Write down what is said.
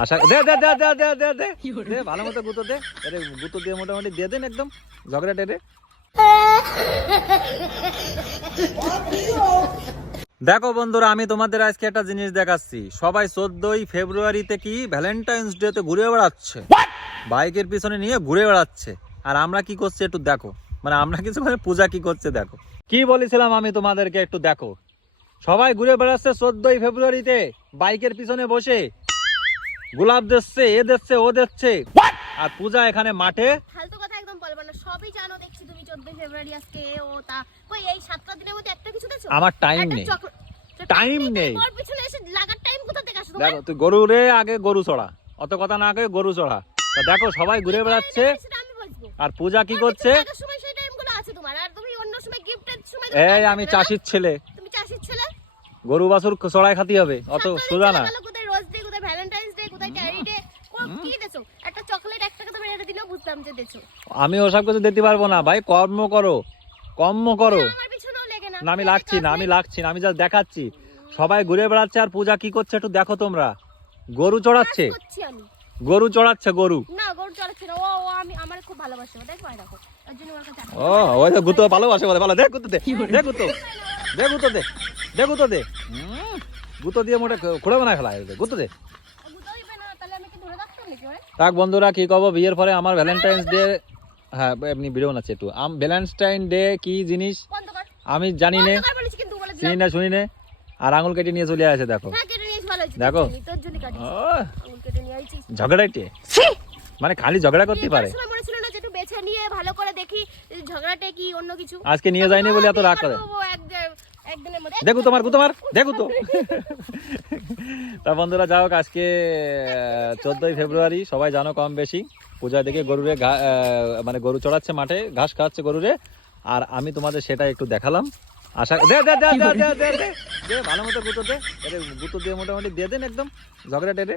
আশা দে দে দে দে দে দে দে দে ভালো মতো গুঁতো দে। আরে গুঁতো দিয়ে মোটামুটি দিয়ে দেন একদম ঝগড়া টেরে। দেখো বন্ধুরা, আমি তোমাদের আজকে একটা জিনিস দেখাচ্ছি। সবাই 14ই ফেব্রুয়ারিতে কি ভ্যালেন্টাইন্স ডে তে ঘুরে বেড়াচ্ছে, বাইকের পিছনে নিয়ে ঘুরে বেড়াচ্ছে। আর আমরা কি করছি একটু দেখো, মানে আমরা কিছু মানে পূজা কি করছে দেখো। কি বলেছিলাম আমি তোমাদেরকে, একটু দেখো। সবাই ঘুরে বেড়াচ্ছে 14ই ফেব্রুয়ারিতে বাইকের পিছনে বসে, গোলাপ দিচ্ছে, এ দিচ্ছে, ও দিচ্ছে, আর পূজা এখানে মাঠে। ফালতু কথা একদম বলবা না, সবই জানো দেখছি তুমি। 14 ফেব্রুয়ারি আজকে ও তা কই এই 7টা দিনের মধ্যে একটা কিছু দেছো? আমার টাইম নেই, টাইম নেই। ওর পিছনে এসে লাগার টাইম কোথা থেকে আসে তোমার? দেখো তুই গরু রে, আগে গরু চড়া, অত কথা না আগে গরু চড়া। তা দেখো সবাই ঘুরে বেড়াচ্ছে, সেটা আমি বলবো। আর পূজা কি করছে? আগের সময় সেই টাইমগুলো আছে তোমার, আর তুমি অন্য সময় গিফটের সময় এই আমি চাষির ছেলে, তুমি চাষির ছেলে। গরু বাছুর চড়াই খাতি হবে, অত সোজা না। কোথায় রোজ ডে, কোথায় ভ্যালেন্টাইন্স ডে, কোথায় ক্যারি ডে, কি দেছো? একটা চকলেট 1 টাকা তুমি এটা দিলেও বুঝতাম যে দেছো। আমি ওসব কিছু দিতে পারবো না ভাই, কর্ম করো, কর্ম করো। আমার পিছনেও লেগে না। না আমি লাগছি না, আমি লাগছি না, আমি যা দেখাচ্ছি। সবাই ঘুরে বেড়াচ্ছে আর পূজা কি করছে একটু দেখো তোমরা। গরু চড়াচ্ছে, করছি আমি। গরু চড়াচ্ছে, গরু। না গরু চড়াচ্ছে না, ও আমি আমার খুব ভালোবাসে, ও দেখো দেখো, তার জন্য ওর কাছে আসি। ও ওই তো গুতো ভালোবাসে বলে, ভালো দেখ গুতো দে, দে গুতো, দে গুতো দে, দে গুতো দে। গুতো দিয়ে মোটে খোড়া বানায় ফেলা গুতো দে। ও বুঝাইবে না, তাহলে আমি কি ধরে রাখতাম নাকি ওরে? থাক বন্ধুরা, কি কব, বিয়ের পরে আমার ভ্যালেন্টাইন্স ডে, হ্যাঁ এমনি ভিডিও বানাচ্ছে একটু। ভ্যালেন্টাইন ডে কি জিনিস বন্ধ কর, আমি জানি না, বন্ধ কর বলেছি কিন্তু বলে চিনি দিলাম। না শুনি না। আর আঙুল কেটে নিয়ে চলে আসে দেখো, হ্যাঁ কেটে নিয়েছি, ভালো হয়েছে। দেখো। তোর জন্য কাটিস, ও আঙুল কেটে নিয়ে আইছিস। ঝগড়াইটে, মানে খালি ঝগড়া করতে পারে। সময় মনে ছিল না যে একটু বেছে নিয়ে ভালো করে দেখি ঝগড়াটে কি অন্য কিছু। আজকে নিয়ে যায়নি বলে এত রাগ করে। একদিনের মধ্যে দেখো তোমার দেখো তো। তা বন্ধুরা যাই হোক, আজকে 14ই ফেব্রুয়ারি, সবাই জানো কম বেশি। পূজা দেখে গরুরে মানে গরু চড়াচ্ছে মাঠে, ঘাস খাওয়াচ্ছে গরুরে। আর আমি তোমাদের সেটা একটু দেখালাম। আশা দে দে দে দে দে দে দে দে ভালো মতো গুঁতো দে। আরে গুঁতো দিয়ে মোটামুটি দিয়ে দেন একদম ঝগড়া টেরে।